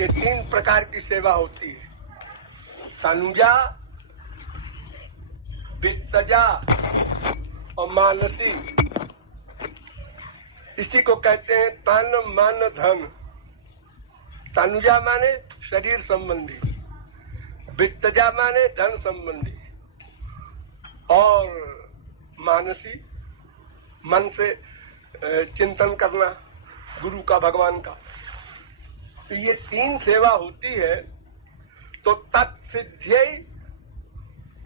ये 3 प्रकार की सेवा होती है। तनुजा, वित्तजा और मानसी। इसी को कहते हैं तन मन धन। तनुजा माने शरीर संबंधी, वित्तजा माने धन संबंधी, और मानसी मन से चिंतन करना गुरु का, भगवान का। तो ये 3 सेवा होती है। तो तत्सिद्ध्यै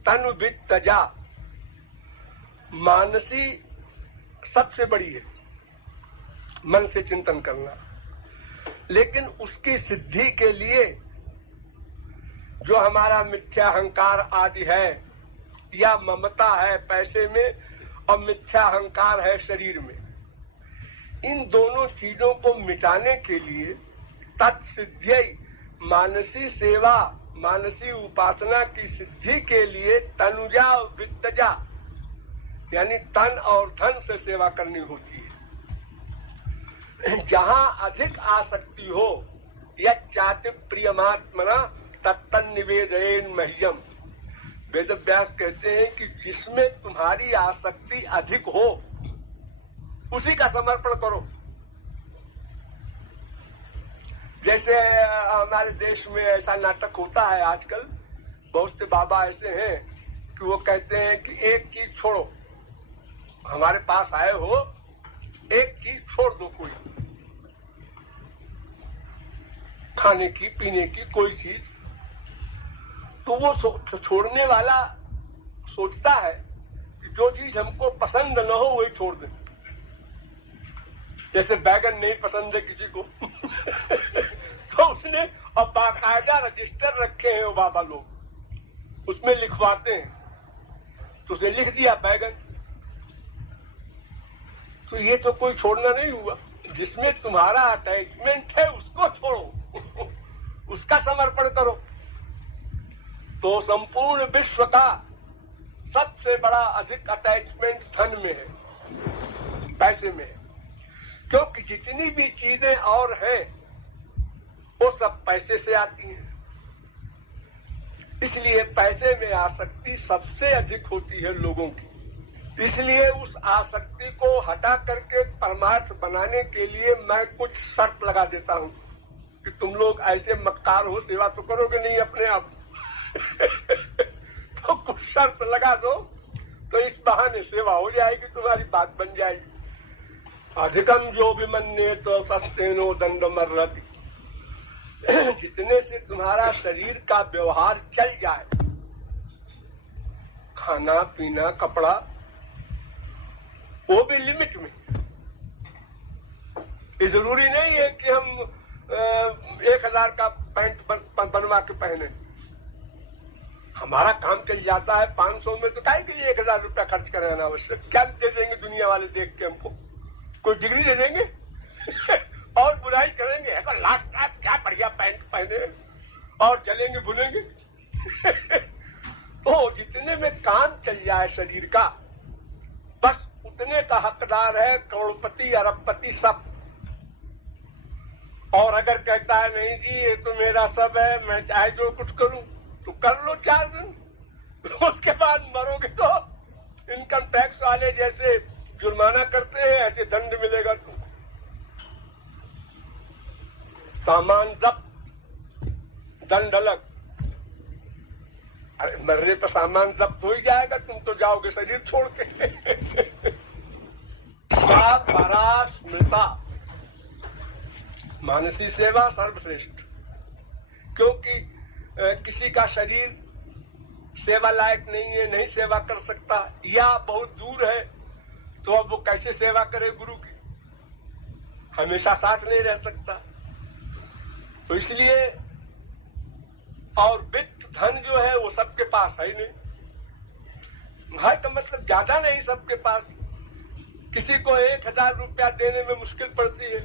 तनु वित्तजा। मानसी सबसे बड़ी है, मन से चिंतन करना। लेकिन उसकी सिद्धि के लिए जो हमारा मिथ्या अहंकार आदि है, या ममता है पैसे में और मिथ्या अहंकार है शरीर में, इन दोनों चीजों को मिटाने के लिए तत्सिद्ध्यै मानसी सेवा, मानसी उपासना की सिद्धि के लिए तनुजा और वित्तजा यानी तन और धन से सेवा करनी होती है। जहां अधिक आसक्ति हो, या चाति प्रियमात्मना तत्तन निवेदयेन मह्यम। वेद व्यास कहते हैं कि जिसमें तुम्हारी आसक्ति अधिक हो उसी का समर्पण करो। जैसे हमारे देश में ऐसा नाटक होता है आजकल, बहुत से बाबा ऐसे हैं कि वो कहते हैं कि एक चीज छोड़ो, हमारे पास आए हो, एक चीज छोड़ दो, कोई खाने की पीने की कोई चीज। तो वो छोड़ने वाला सोचता है कि जो चीज हमको पसंद न हो वही छोड़ दें। जैसे बैगन नहीं पसंद है किसी को तो उसने अब बाकायदा रजिस्टर रखे हैं वो बाबा लोग, उसमें लिखवाते हैं, तो उसने लिख दिया बैगन। तो ये तो कोई छोड़ना नहीं हुआ। जिसमें तुम्हारा अटैचमेंट है उसको छोड़ो उसका समर्पण करो। तो संपूर्ण विश्व का सबसे बड़ा अधिक अटैचमेंट धन में है, पैसे में है। क्योंकि जितनी भी चीजें और हैं वो सब पैसे से आती हैं, इसलिए पैसे में आसक्ति सबसे अधिक होती है लोगों की। इसलिए उस आसक्ति को हटा करके परमार्थ बनाने के लिए मैं कुछ शर्त लगा देता हूं कि तुम लोग ऐसे मक्कार हो, सेवा तो करोगे नहीं अपने आप तो कुछ शर्त लगा दो तो इस बहाने सेवा हो जाएगी, तुम्हारी बात बन जाएगी। अधिकम जो विमन्ये तो सस्तेनो दंडमर्रति। जितने से तुम्हारा शरीर का व्यवहार चल जाए, खाना पीना कपड़ा, वो भी लिमिट में। ये जरूरी नहीं है कि हम 1000 का पैंट बनवा के पहने। हमारा काम चल जाता है 500 में, तो काहे के लिए 1000 रुपया खर्च कराना आवश्यक? क्या दे देंगे दुनिया वाले देख के हमको? कोई डिग्री दे देंगे और बुराई करेंगे, अगर लास्ट टाइम क्या बढ़िया पैंट पहने और चलेंगे भूलेंगे तो जितने में काम चल जाए शरीर का, बस उतने का हकदार है करोड़पति अरबपति सब। और अगर कहता है नहीं जी ये तो मेरा सब है, मैं चाहे जो कुछ करूं, तो कर लो 4 दिन, उसके बाद मरोगे तो इनकम टैक्स वाले जैसे जुर्माना करते हैं ऐसे दंड मिलेगा तुमको। सामान जब्त, दंड अलग। अरे मरने पर सामान जब्त हो ही जाएगा, तुम तो जाओगे शरीर छोड़ के परास्मृता। मानसी सेवा सर्वश्रेष्ठ, क्योंकि किसी का शरीर सेवा लायक नहीं है, नहीं सेवा कर सकता, या बहुत दूर है, तो अब वो कैसे सेवा करे गुरु की? हमेशा साथ नहीं रह सकता। तो इसलिए, और वित्त धन जो है वो सबके पास है ही नहीं। है तो मतलब ज्यादा नहीं सबके पास। किसी को 1000 रुपया देने में मुश्किल पड़ती है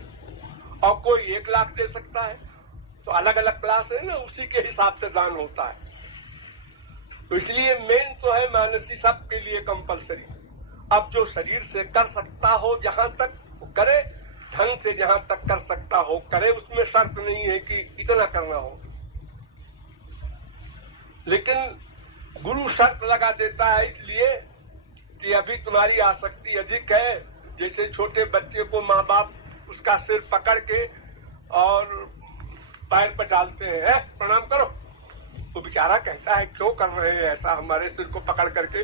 और कोई 1 लाख दे सकता है। तो अलग अलग क्लास है ना, उसी के हिसाब से दान होता है। तो इसलिए मेन तो है मानसी सबके लिए कंपलसरी। अब जो शरीर से कर सकता हो जहां तक वो करे, धन से जहां तक कर सकता हो करे, उसमें शर्त नहीं है कि इतना करना हो। लेकिन गुरु शर्त लगा देता है इसलिए कि अभी तुम्हारी आसक्ति अधिक है। जैसे छोटे बच्चे को माँ बाप उसका सिर पकड़ के और पैर पर डालते हैं, प्रणाम करो, तो बेचारा कहता है क्यों कर रहे हैं ऐसा हमारे सिर को पकड़ करके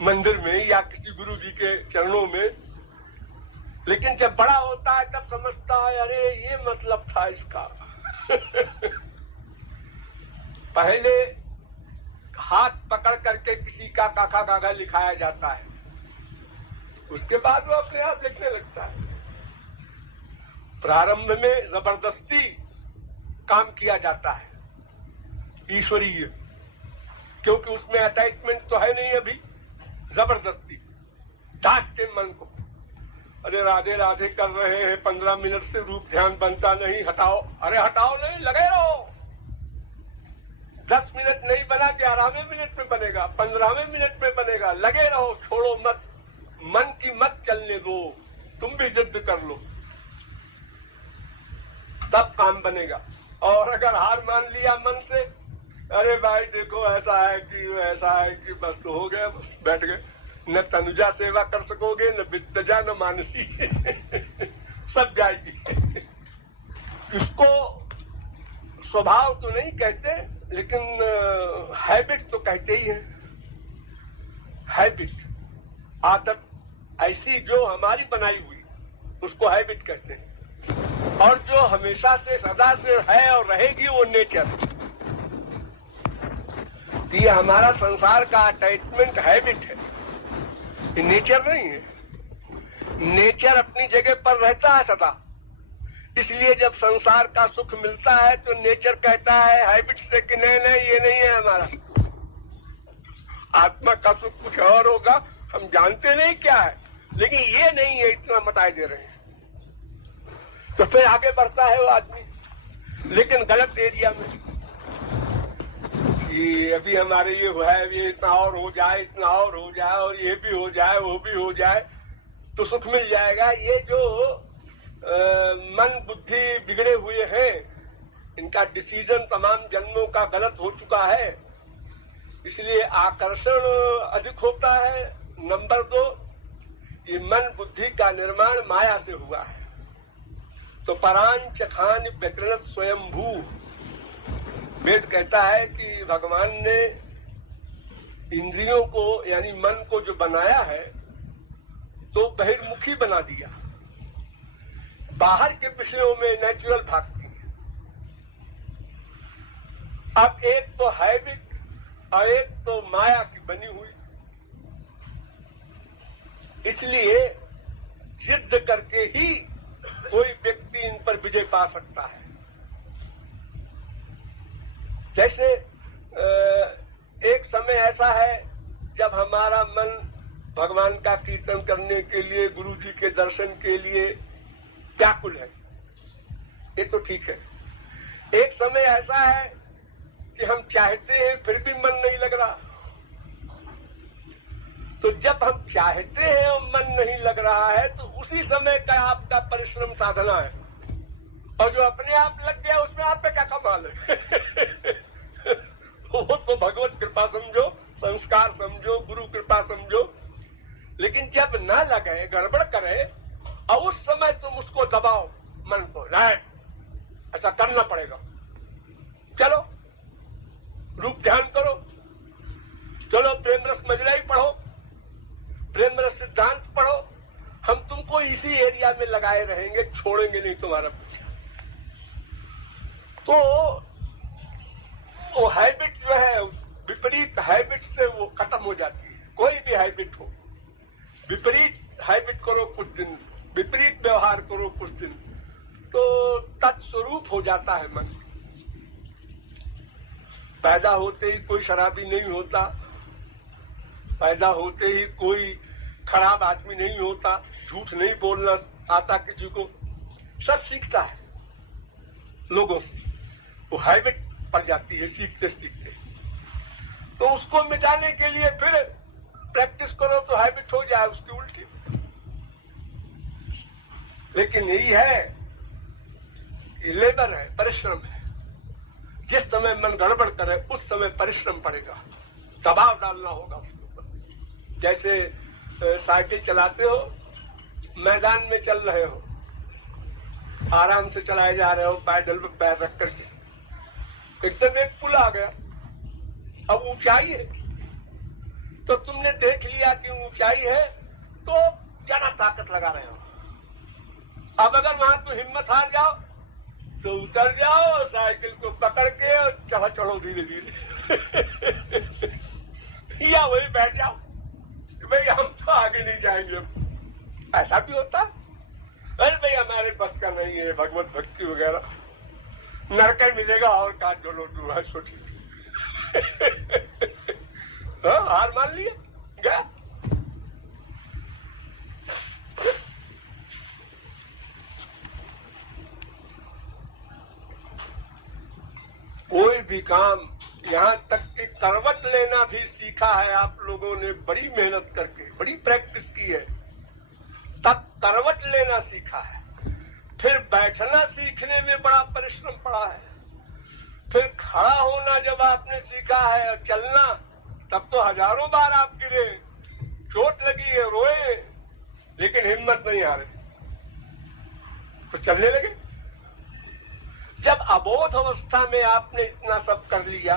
मंदिर में या किसी गुरु जी के चरणों में। लेकिन जब बड़ा होता है तब समझता है अरे ये मतलब था इसका। पहले हाथ पकड़ करके किसी का काका काका लिखाया जाता है, उसके बाद वो अपने आप लिखने लगता है। प्रारंभ में जबरदस्ती काम किया जाता है ईश्वरीय, क्योंकि उसमें अटैचमेंट तो है नहीं अभी। जबरदस्ती डांट के मन को, अरे राधे राधे कर रहे हैं 15 मिनट से रूप ध्यान बनता नहीं, हटाओ। अरे हटाओ नहीं, लगे रहो। 10 मिनट नहीं बना, 11वें मिनट में बनेगा, 15वें मिनट में बनेगा, लगे रहो, छोड़ो मत, मन की मत चलने दो, तुम भी जिद कर लो, तब काम बनेगा। और अगर हार मान लिया मन से, अरे भाई देखो ऐसा है कि ऐसा है कि बस तो हो गया, बस बैठ गए, न तनुजा सेवा कर सकोगे, न विद्या, न मानसी, सब जाएगी। इसको स्वभाव तो नहीं कहते, लेकिन हैबिट तो कहते ही है। हैबिट, आदत ऐसी जो हमारी बनाई हुई, उसको हैबिट कहते हैं। और जो हमेशा से सदा से है और रहेगी वो नेचर। ये हमारा संसार का अटैचमेंट हैबिट है, ये नेचर नहीं है। नेचर अपनी जगह पर रहता है सदा, इसलिए जब संसार का सुख मिलता है तो नेचर कहता है हैबिट से कि नहीं नहीं ये नहीं है हमारा। आत्मा का सुख कुछ और होगा, हम जानते नहीं क्या है, लेकिन ये नहीं है, इतना बताए दे रहे हैं। तो फिर आगे बढ़ता है वो आदमी, लेकिन गलत एरिया में। कि अभी हमारे ये है, ये इतना और हो जाए, इतना और हो जाए, और ये भी हो जाए, वो भी हो जाए, तो सुख मिल जाएगा। ये जो मन बुद्धि बिगड़े हुए हैं, इनका डिसीजन तमाम जन्मों का गलत हो चुका है, इसलिए आकर्षण अधिक होता है। नंबर 2, ये मन बुद्धि का निर्माण माया से हुआ है। तो परांच खान व्यकृत स्वयंभू, वेद कहता है कि भगवान ने इंद्रियों को यानी मन को जो बनाया है तो बहिर्मुखी बना दिया, बाहर के विषयों में नेचुरल भागती है। अब एक तो हैबिट और एक तो माया की बनी हुई, इसलिए जिद करके ही कोई व्यक्ति इन पर विजय पा सकता है। जैसे एक समय ऐसा है जब हमारा मन भगवान का कीर्तन करने के लिए, गुरु जी के दर्शन के लिए व्याकुल है, ये तो ठीक है। एक समय ऐसा है कि हम चाहते हैं फिर भी मन नहीं लग रहा। तो जब हम चाहते हैं और मन नहीं लग रहा है तो उसी समय का आपका परिश्रम साधना है, और जो अपने आप लग गया उसमें आप पे क्या कमाल है। वो तो भगवत कृपा समझो, संस्कार समझो, गुरु कृपा समझो। लेकिन जब न लगे, गड़बड़ करे, और उस समय तुम उसको दबाओ मन को, नहीं ऐसा करना पड़ेगा, चलो रूप ध्यान करो, चलो प्रेम रस मजलाई पढ़ो, प्रेम रस सिद्धांत पढ़ो, हम तुमको इसी एरिया में लगाए रहेंगे, छोड़ेंगे नहीं तुम्हारा पीछा। तो वो हैबिट जो है, विपरीत हैबिट से वो खत्म हो जाती है। कोई भी हैबिट हो, विपरीत हैबिट करो कुछ दिन, विपरीत व्यवहार करो कुछ दिन, तो तत्स्वरूप हो जाता है मन। पैदा होते ही कोई शराबी नहीं होता, पैदा होते ही कोई खराब आदमी नहीं होता, झूठ नहीं बोलना आता किसी को, सब सीखता है लोगों से। वो हैबिट पड़ जाती है सीखते सीखते। तो उसको मिटाने के लिए फिर प्रैक्टिस करो तो हैबिट हो जाए उसकी उल्टी। लेकिन यही है कि लेबर है, परिश्रम है। जिस समय मन गड़बड़ करे उस समय परिश्रम पड़ेगा, दबाव डालना होगा उसके ऊपर। जैसे साइकिल चलाते हो, मैदान में चल रहे हो, आराम से चलाए जा रहे हो, पैडल पे पैर रख करके, एकदम एक पुल आ गया, अब ऊंचाई है, तो तुमने देख लिया कि ऊंचाई है तो ज्यादा ताकत लगा रहे हो। अब अगर वहां तो हिम्मत हार जाओ तो उतर जाओ, साइकिल को पकड़ के चढ़ो धीरे धीरे या वही बैठ जाओ, भाई हम तो आगे नहीं जाएंगे। ऐसा भी होता, अरे भाई हमारे बस का नहीं है भगवत भक्ति वगैरह, नरक मिलेगा और काट जोड़ो तू है छोटी हार मान लिया क्या? कोई भी काम, यहाँ तक कि करवट लेना भी सीखा है आप लोगों ने बड़ी मेहनत करके, बड़ी प्रैक्टिस की है, तब करवट लेना सीखा है। फिर बैठना सीखने में बड़ा परिश्रम पड़ा है। फिर खड़ा होना जब आपने सीखा है, चलना, तब तो हजारों बार आप गिरे, चोट लगी है, रोए, लेकिन हिम्मत नहीं आ रही, तो चलने लगे। जब अबोध अवस्था में आपने इतना सब कर लिया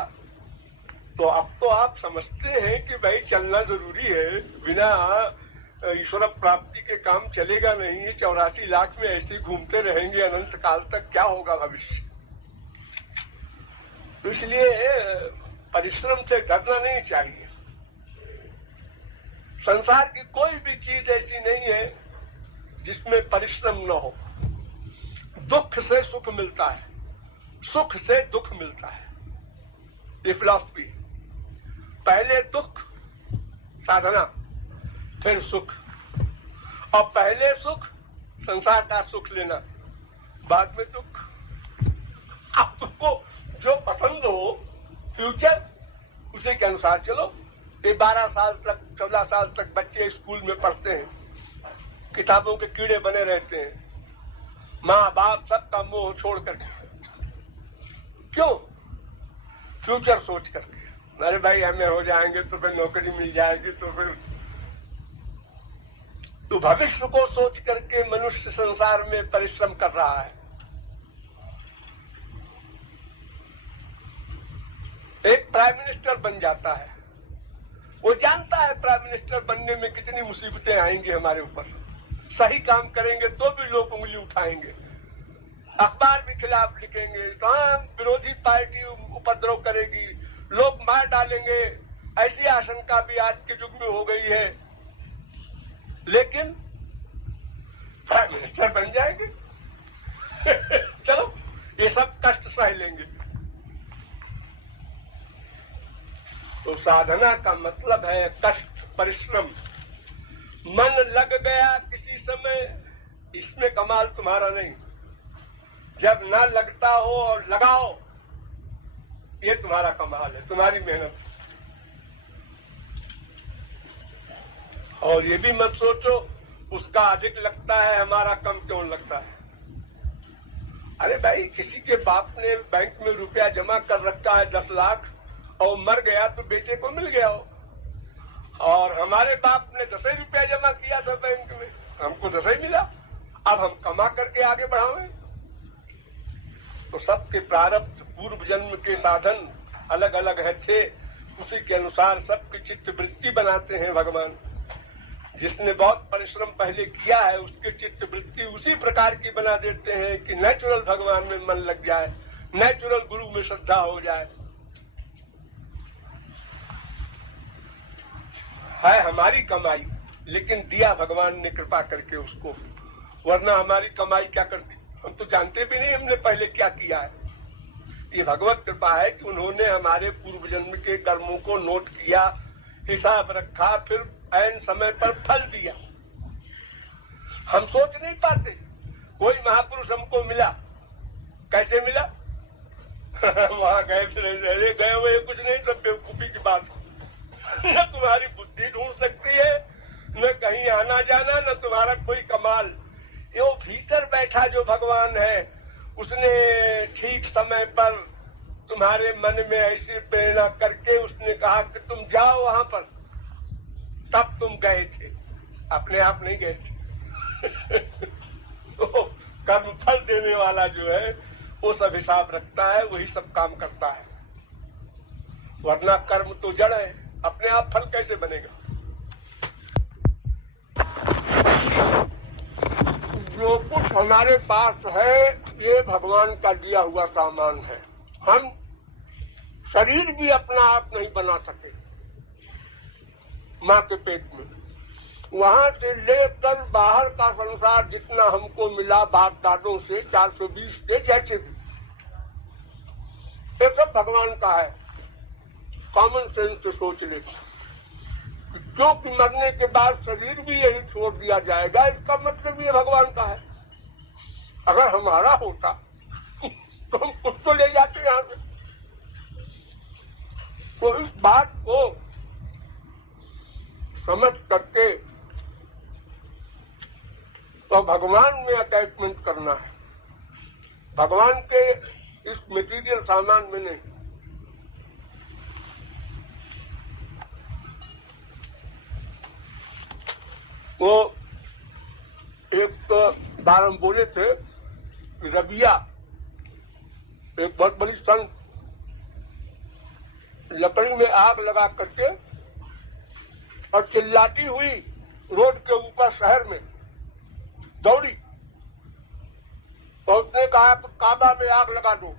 तो अब तो आप समझते हैं कि भाई चलना जरूरी है, बिना ईश्वर प्राप्ति के काम चलेगा नहीं। 84 लाख में ऐसे घूमते रहेंगे अनंत काल तक, क्या होगा भविष्य। तो इसलिए परिश्रम से डरना नहीं चाहिए। संसार की कोई भी चीज ऐसी नहीं है जिसमें परिश्रम न हो। दुख से सुख मिलता है, सुख से दुख मिलता है, ये फिलॉसफी है। पहले दुख साधना, फिर सुख, और पहले सुख संसार का सुख लेना, बाद में दुख। आप तुमको जो पसंद हो फ्यूचर, उसी के अनुसार चलो। ये 12 साल तक 14 साल तक बच्चे स्कूल में पढ़ते हैं, किताबों के कीड़े बने रहते हैं, माँ बाप सबका मोह छोड़ करके। क्यों? फ्यूचर सोच करके, अरे भाई एमए हो जाएंगे तो फिर नौकरी मिल जाएगी, तो भविष्य को सोच करके मनुष्य संसार में परिश्रम कर रहा है। एक प्राइम मिनिस्टर बन जाता है, वो जानता है प्राइम मिनिस्टर बनने में कितनी मुसीबतें आएंगी हमारे ऊपर। सही काम करेंगे तो भी लोग उंगली उठाएंगे, अखबार भी खिलाफ लिखेंगे, कहाँ विरोधी पार्टी उपद्रव करेगी, लोग मार डालेंगे, ऐसी आशंका भी आज के युग में हो गई है। लेकिन प्राइम मिनिस्टर बन जाएंगे चलो ये सब कष्ट सह लेंगे। तो साधना का मतलब है कष्ट, परिश्रम। मन लग गया किसी समय, इसमें कमाल तुम्हारा नहीं। जब ना लगता हो और लगाओ, ये तुम्हारा कमाल है, तुम्हारी मेहनत। और ये भी मत सोचो उसका अधिक लगता है हमारा कम क्यों लगता है। अरे भाई किसी के बाप ने बैंक में रुपया जमा कर रखा है 10 लाख और मर गया तो बेटे को मिल गया हो, और हमारे बाप ने 10 रुपया जमा किया था बैंक में, हमको 10 ही मिला। अब हम कमा करके आगे बढ़ावें। तो सबके प्रारब्ध, पूर्व जन्म के साधन अलग अलग है थे, उसी के अनुसार सबकी चित्त वृत्ति बनाते हैं भगवान। जिसने बहुत परिश्रम पहले किया है उसके चित्त वृत्ति उसी प्रकार की बना देते हैं कि नेचुरल भगवान में मन लग जाए, नेचुरल गुरु में श्रद्धा हो जाए। है हमारी कमाई, लेकिन दिया भगवान ने कृपा करके उसको, वरना हमारी कमाई क्या करती, हम तो जानते भी नहीं हमने पहले क्या किया है। ये भगवत कृपा है कि उन्होंने हमारे पूर्व जन्म के कर्मों को नोट किया, हिसाब रखा, फिर ऐन समय पर फल दिया। हम सोच नहीं पाते। कोई महापुरुष हमको मिला, कैसे मिला वहां गए गए हुए कुछ नहीं, सब बेवकूफी की बात। न तुम्हारी बुद्धि ढूंढ सकती है, न कहीं आना जाना, न तुम्हारा कोई कमाल। वो भीतर बैठा जो भगवान है उसने ठीक समय पर तुम्हारे मन में ऐसी प्रेरणा करके उसने कहा कि तुम जाओ वहां पर, तब तुम गए थे, अपने आप नहीं गए थे। तो कर्म फल देने वाला जो है वो सब हिसाब रखता है, वही सब काम करता है, वरना कर्म तो जड़ है, अपने आप फल कैसे बनेगा। जो कुछ हमारे पास है ये भगवान का दिया हुआ सामान है। हम शरीर भी अपना आप नहीं बना सके, माँ के पेट में, वहां से लेकर बाहर का संसार जितना हमको मिला बाप दादों से 420 से जैसे भी, ये सब भगवान का है। कॉमन सेंस से सोच ले, क्योंकि मरने के बाद शरीर भी यही छोड़ दिया जाएगा, इसका मतलब ये भगवान का है। अगर हमारा होता तो हम कुछ तो ले जाते यहां से। तो इस बात को समझ करके तो भगवान में अटैचमेंट करना है, भगवान के इस मटेरियल सामान में नहीं। वो एक बार हम बोले थे कि रबिया एक बहुत बड़ी संत लकड़ी में आग लगा करके और चिल्लाती हुई रोड के ऊपर शहर में दौड़ी, तो उसने कहा कि काबा में आग लगा दो।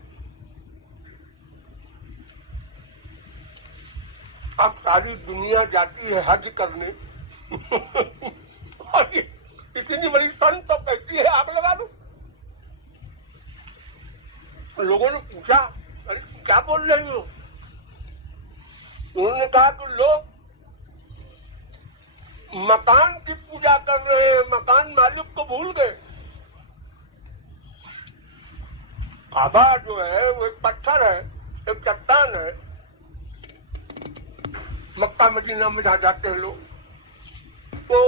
अब सारी दुनिया जाती है हज करने और इतनी बड़ी संत तो कहती है आग लगा दो। लोगों ने पूछा, अरे क्या बोल रही हो? उन्होंने कहा कि लोग मकान की पूजा कर रहे हैं, मकान मालिक को भूल गए। काबा जो है वो एक पत्थर है, एक चट्टान है। मक्का मदीना में जहाँ जाते हैं लोग, तो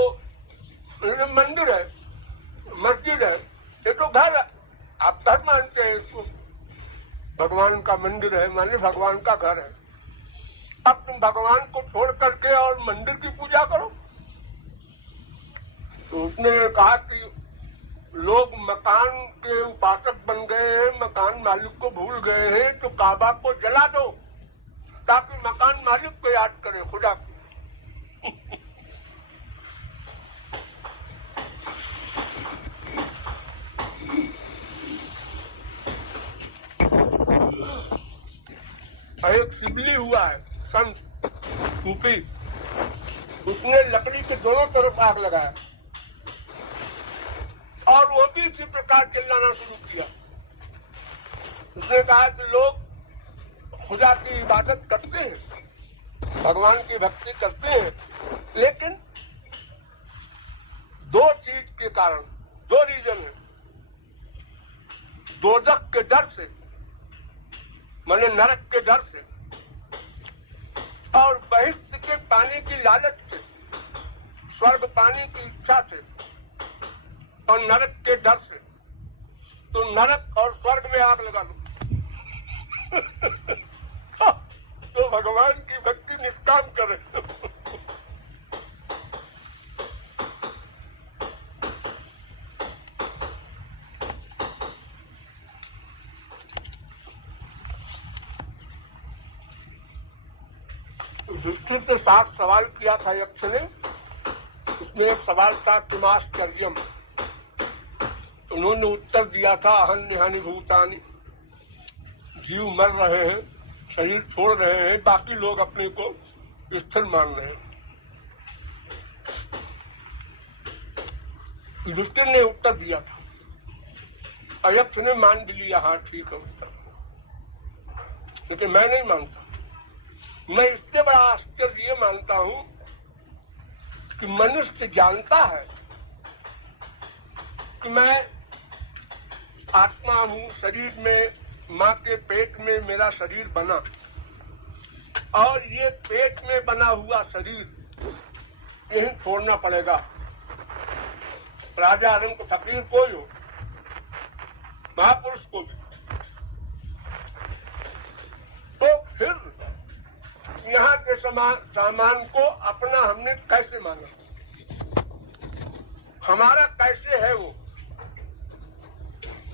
मंदिर है, मस्जिद है, ये तो घर है, आप घर मानते हैं इसको, भगवान का मंदिर है माने भगवान का घर है। अब तुम भगवान को छोड़ करके और मंदिर की पूजा करो। तो उसने कहा कि लोग मकान के उपासक बन गए हैं, मकान मालिक को भूल गए हैं, तो काबा को जला दो ताकि मकान मालिक को याद करें, खुदा को। एक सिबली हुआ है संत सूफी, उसने लकड़ी के दोनों तरफ आग लगाया और वो भी इसी प्रकार चिल्लाना शुरू किया। उसने कहा कि लोग खुदा की इबादत करते हैं, भगवान की भक्ति करते हैं, लेकिन दो चीज के कारण, दो रीजन है। दोजख के डर से माने नरक के डर से, और बहिष्ठ के पाने की लालच से, स्वर्ग पाने की इच्छा से, और नरक के डर से। तो नरक और स्वर्ग में आग लगा दो तो भगवान की भक्ति निष्काम करे। युधिष्ठिर से 7 सवाल किया था यक्ष ने। उसमें एक सवाल था किमाश्चर्यम, उन्होंने उत्तर दिया था अहन्यहानि भूतानि, जीव मर रहे हैं, शरीर छोड़ रहे हैं, बाकी लोग अपने को स्थिर मान रहे हैं। युधिष्ठिर ने उत्तर दिया था, अयक्ष ने मान भी लिया, हाँ ठीक है उत्तर, लेकिन मैं नहीं मानता। मैं इससे बड़ा आश्चर्य ये मानता हूं कि मनुष्य जानता है कि मैं आत्मा हूं, शरीर में, मां के पेट में मेरा शरीर बना, और ये पेट में बना हुआ शरीर यही छोड़ना पड़ेगा। राजा रंग फकीर कोई हो, महापुरुष को भी, तो फिर यहाँ के सामान को अपना हमने कैसे माना, हमारा कैसे है वो?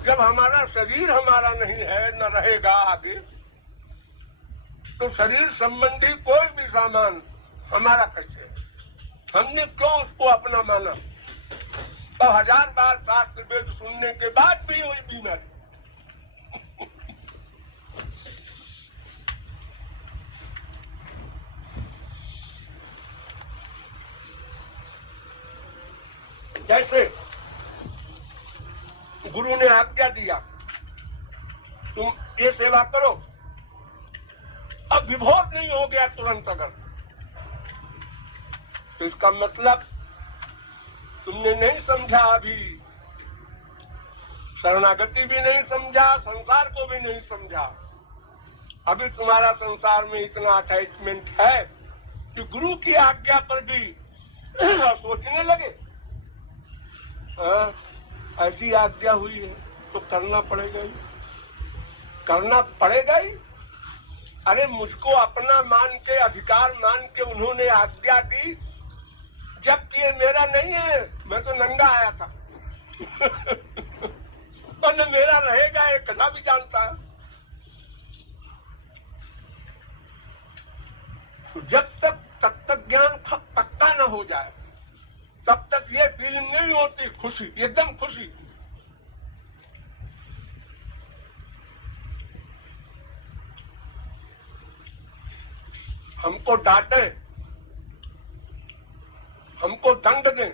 जब हमारा शरीर हमारा नहीं है, न रहेगा आगे, तो शरीर संबंधी कोई भी सामान हमारा कैसे है? हमने क्यों उसको अपना माना? तो 1000 बार शास्त्र वेद सुनने के बाद भी वही बीमारी। जैसे गुरु ने आज्ञा दिया तुम ये सेवा करो, अब विभोर नहीं हो गया तुरंत अगर, तो इसका मतलब तुमने नहीं समझा, अभी शरणागति भी नहीं समझा, संसार को भी नहीं समझा। अभी तुम्हारा संसार में इतना अटैचमेंट है कि गुरु की आज्ञा पर भी सोचने लगे ऐसी आज्ञा हुई है तो करना पड़ेगा ही, करना पड़ेगा ही। अरे मुझको अपना मान के, अधिकार मान के उन्होंने आज्ञा दी, जबकि ये मेरा नहीं है, मैं तो नंगा आया था और न मेरा रहेगा ये कदा भी जानता है। तो जब तक तत्व ज्ञान पक्का न हो जाए तब तक ये फीलिंग नहीं होती खुशी, एकदम खुशी। हमको डांटे, हमको दंड दें,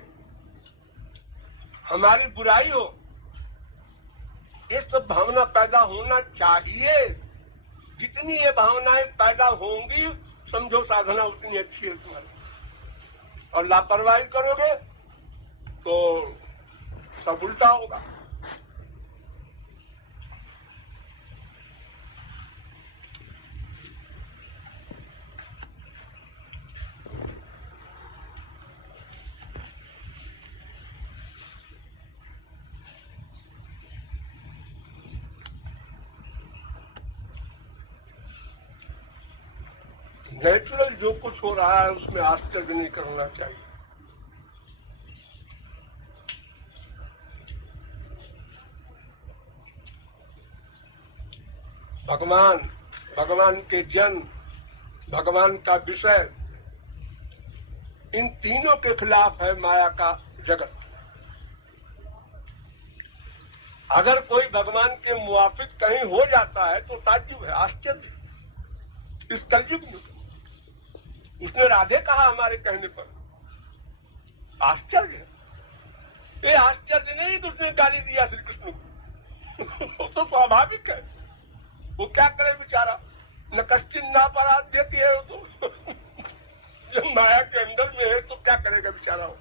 हमारी बुराई हो, ये सब भावना पैदा होना चाहिए। जितनी ये भावनाएं पैदा होंगी समझो साधना उतनी अच्छी है तुम्हारी। और लापरवाही करोगे तो सब उल्टा होगा। नेचुरल जो कुछ हो रहा है उसमें आश्चर्य नहीं करना चाहिए। भगवान के जन्म, भगवान का विषय, इन तीनों के खिलाफ है माया का जगत। अगर कोई भगवान के मुवाफिक कहीं हो जाता है तो ताज्जुब है, आश्चर्य। इस कलयुग में उसने राधे कहा हमारे कहने पर, आश्चर्य। ये आश्चर्य नहीं कि उसने गाली दिया श्री कृष्ण को तो स्वाभाविक है। वो क्या करे बेचारा, न कश्चिन ना पराध्यति है। तो जब माया के अंदर में है तो क्या करेगा बेचारा वो।